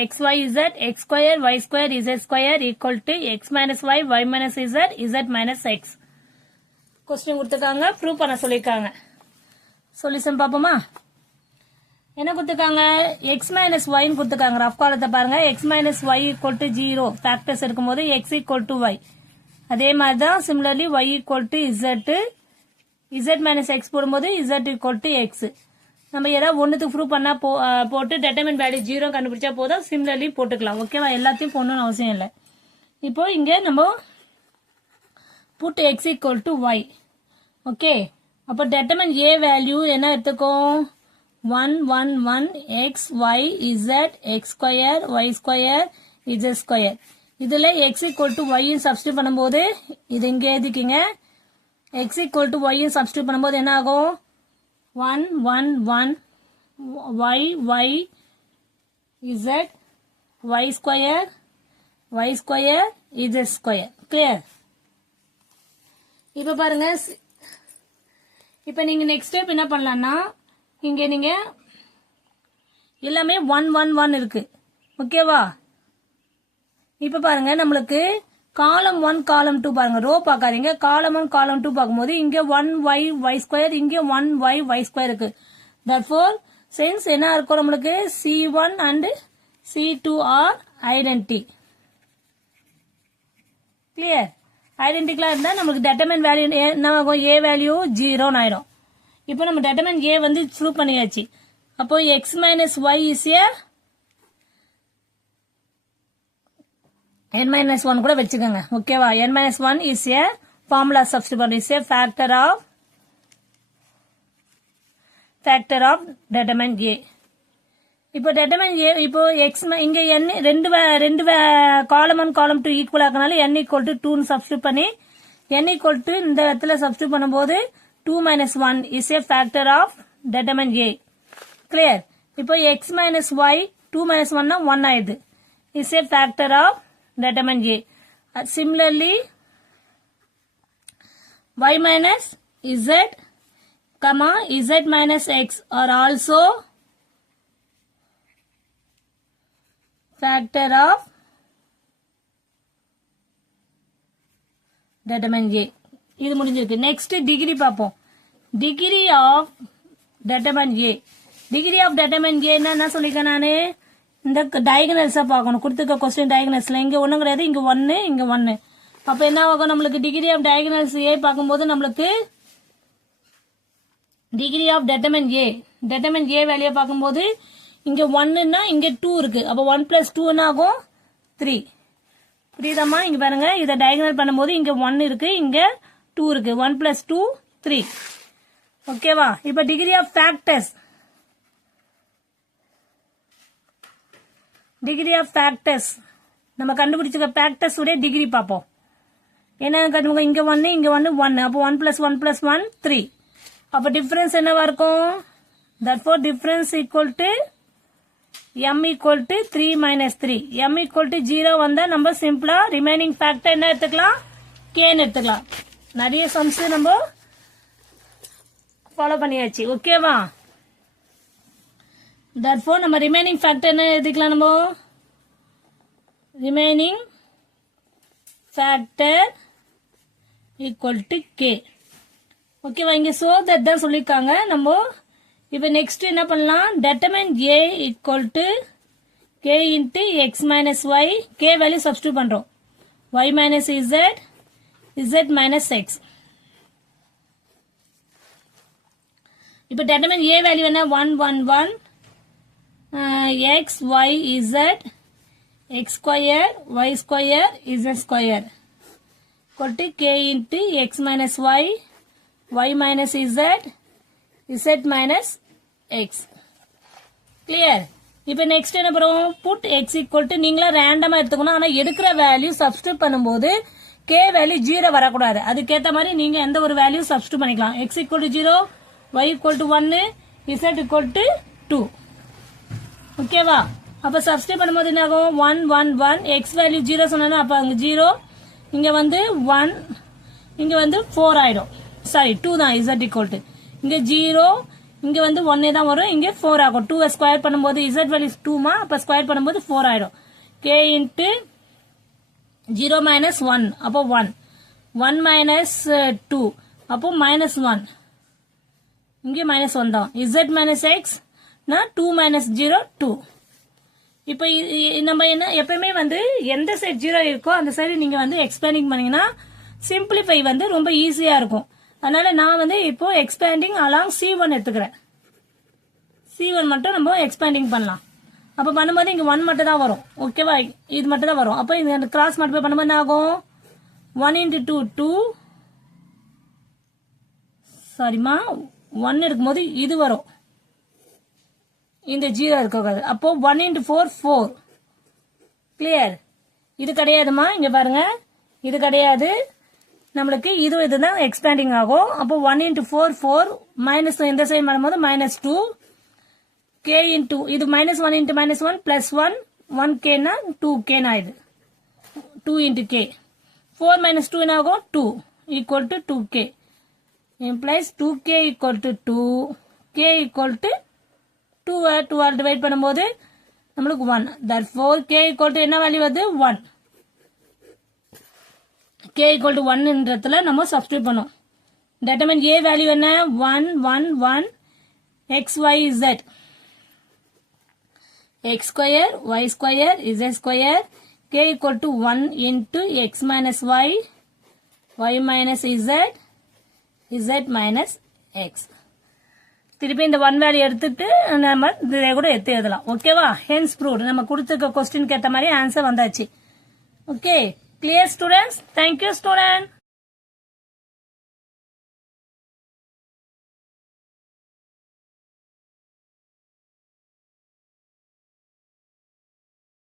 xyz x square y square z square equal to x minus y minus z minus x. Question கொடுத்துருக்காங்க, prove பண்ண சொல்லியிருக்காங்க. Solution பார்ப்போமா? என்ன கொடுத்துருக்காங்க? x minus y கொடுத்துருக்காங்க. Rough காலத்தை பாருங்க. x minus y equal to 0 factors இருக்கும்போது x equal to y. அதே மாதிரி தான் similarly y equal to z minus x போடும்போது z equal to x. நம்ம ஏதாவது ஒன்றுத்துக்கு ப்ரூவ் பண்ணா போட்டு டெட்டர்மின் வேல்யூ 0 கண்டுபிடிச்சா போதும், சிமிலர்லி போட்டுக்கலாம். ஓகேவா? எல்லாத்தையும் போடணும்னு அவசியம் இல்லை. இப்போ இங்கே நம்ம put x equal to y. Okay, அப்போ டெட்டர்மின் a வேல்யூ என்ன எடுத்துக்கும்? 1 1 1 x y z x square y square z square. இதுல x equal to y substitute பண்ணும்போது இது இங்கே எழுதிக்கிங்க. x equal to y substitute பண்ணும்போது என்ன ஆகும்? 1 1 1 y y z y square z square. clear? இப்ப பாருங்க, இப்ப நீங்க நெக்ஸ்ட் ஸ்டெப் என்ன பண்ணலாம்னா, இங்க நீங்க எல்லாமே 1 1 1 இருக்கு. ஓகேவா? இப்ப பாருங்க, நம்மளுக்கு காலம் 1 காலம் 2 பாருங்க, ரோ பார்க்காதீங்க. காலம் 1 காலம் 2 பார்க்கும்போது இங்க 1y ஸ்கொயர், இங்க 1y ஸ்கொயர் இருக்கு. therefore since என்ன இருக்கும் நம்மளுக்கு c1 and c2 are identity. clear? ஐடென்டிக்கலா இருந்தா நமக்கு டெட்டர்மின் வேல்யூ என்ன ஆகும்? a வேல்யூ 0 ஆயிடும். இப்போ நம்ம டெட்டர்மின் a வந்து ப்ரூவ் பண்ணியாச்சு. அப்போ x minus y is a n minus 1 கூட வச்சுக்கோங்க. ஓகேவா? n minus 1 is a formula substitute, is a factor of determinant a. இப்போ determinant a, இப்போ x இங்க n ரெண்டு காலம் 1 காலம் 2 ஈக்குவல் ஆக்கனால n equal to 2 சப்ஸ்டிட்யூட் பண்ணி n equal to இந்த இடத்துல சப்ஸ்டிட்யூட் பண்ணும்போது 2 minus 1 is a factor of determinant a. clear? இப்போ x minus y 2 minus 1 னா 1 ஆயிடுது, is a factor of determinant a. similarly y minus z comma z minus x are also factor of determinant a. இது முடிஞ்சிருக்கு. Next degree பார்ப்போம். Degree of determinant a. Degree of determinant a என்ன சொல்லிருக்கேன் நானு? இந்த டயகனல்ஸா பார்க்கணும். கொடுத்துக்க கொஸ்டின் டயகனல்ஸ்ல இங்க ஒண்ணும் கிடையாது, இங்க 1 இங்க 1. அப்ப என்ன ஆகும்? நம்மளுக்கு டிகிரி ஆஃப் டயகனல்ஸ் a பார்க்கும்போது நம்மளுக்கு degree of determinant a value பார்க்கும்போது இங்க 1ன்னா இங்க 2 இருக்கு. அப்ப 1 plus 2 என்ன ஆகும்? 3. புரியுதாமா? இங்க பாருங்க, இத டயகனல் பண்ணும்போது இங்க 1 இருக்கு, இங்க 2 இருக்கு. 1 plus 2 3. ஓகேவா? இப்ப டிகிரி ஆஃப் ஃபேக்டர்ஸ், நம்ம கண்டுபிடிச்சுக்க ஃபேக்டர்ஸ் உடைய டிகிரி பார்ப்போம். என்ன கண்டுபிடிக்க? இங்க 1 இங்க 1. அப்போ 1 plus 1 plus 1 3. அப்ப டிஃபரன்ஸ் என்னவா இருக்கும்? therefore difference equal to m equal to 3 minus 3. m equal to 0 வந்தா நம்ம சிம்பிளா ரிமைனிங் ஃபேக்டர் என்ன எடுத்துக்கலாம்? k ன்னு எடுத்துக்கலாம். நிறைய சம்ஸ் நம்ம ஃபாலோ பண்ணியாச்சு. ஓகேவா? therefore நம்ம ரிமைனிங் ஃபேக்டர் என்ன எடுத்துக்கலாம்? நம்ம remaining factor equal to k. ஓகேவா? இங்க so that தான் சொல்லிருக்காங்க. நம்ம இப்ப நெக்ஸ்ட் என்ன பண்ணலாம்? determinant a equal to k into x minus y. k value substitute பண்றோம். y minus z minus x. இப்ப determinant a வேல்யூ என்ன? 1 1 1 x y z x square y square z square equal to k into x minus y minus z minus x. clear? இப்ப next என்ன பண்ணுவோம்? Put x equal to நீங்களா ரேண்டமா எடுத்துக்கணும். ஆனா எடுக்கிற வேல்யூ சப்ஸ்டிட்யூட் பண்ணும்போது k வேல்யூ 0 வரக்கூடாது. அதுக்கேத்த மாதிரி நீங்க எந்த ஒரு வேல்யூ சப்ஸ்டிட்யூட் பண்ணிக்கலாம். x equal to 0, y equal to 1, z equal to 2. ஓகேவா? அப்ப சப்ஸ்டிட்யூட் பண்ணும்போது என்ன ஆகும்? 1 1 1 x வேல்யூ 0 சொன்னா அப்ப அங்க 0, இங்க 1, இங்க 4 ஆயிடும். சாரி 2 தான் z equal to. இங்க 0, இங்க வந்து 1 தான் வரும், இங்க 4 ஆகும். 2 ஸ்கொயர் பண்ணும்போது z வேல்யூ 2மா, அப்ப ஸ்கொயர் பண்ணும்போது 4 ஆயிடும். k இன்ட்டு 0 மைனஸ் 1 அப்போ 1, 1 மைனஸ் 2 அப்போ மைனஸ் 1, இங்கே மைனஸ் 1 தான். z minus X 2 minus 0 2. இப்போ நம்ம என்ன எப்பவுமே வந்து எந்த சைடு 0 இருக்கோ அந்த சைடு நீங்க வந்து எக்ஸ்பேண்டிங் பண்ணீங்கன்னா சிம்பிளிஃபை வந்து ரொம்ப ஈஸியா இருக்கும். அதனால நான் வந்து இப்போ எக்ஸ்பேண்டிங் அலாங் C1 எடுத்துக்கிறேன். C1 மட்டும் நம்ம எக்ஸ்பேண்டிங் பண்ணலாம். அப்ப பண்ணும்போது இங்க 1 மட்டும் தான் வரும். ஓகேவா, இது மட்டும் தான் வரும். அப்ப இந்த கிராஸ் மல்டிப்ளை பண்ணும்போது என்ன ஆகும், 1 into 2 2, சாரிமா 1 இருக்கும்போது இது வரும், இந்த 0 இருக்காது. அப்போ 1 into 4 4. கிளியர். இது கிடையாதுமா, இங்க பாருங்க, இது கிடையாது நம்மளுக்கு, இதுதான் எக்ஸ்பேண்டிங் ஆகும். அப்போ 1 into 4 4, மைனஸ் இந்த சைடு பண்ணும்போது மைனஸ் 2, k into இது minus 1 into minus 1 plus 1, 1k னா 2k னா இது 2 into k. 4 minus 2 என்ன ஆகும், 2 equal to 2k implies 2k equal to 2, k equal to 2 all divide பண்ணும்போது நம்மளுக்கு 1. therefore k equal to என்ன வேல்யூ வருது, 1. k equal to 1 என்றதுல நம்ம சப்ஸ்டிட்யூட் பண்ணோம். determine a வேல்யூ என்ன, 1 1 1 x y z, x square y square z square, k equal to 1 into x minus y, y minus z, z minus x. திருப்பி இந்த 1 value எடுத்துட்டு நம்ம இதை கூட எடுத்து எழுதலாம். ஓகேவா, hence proved. நம்ம கொடுத்துருக்க கொஸ்டினுக்கு ஏற்ற மாதிரி ஆன்சர் வந்தாச்சு. Okay, clear students? Thank you student.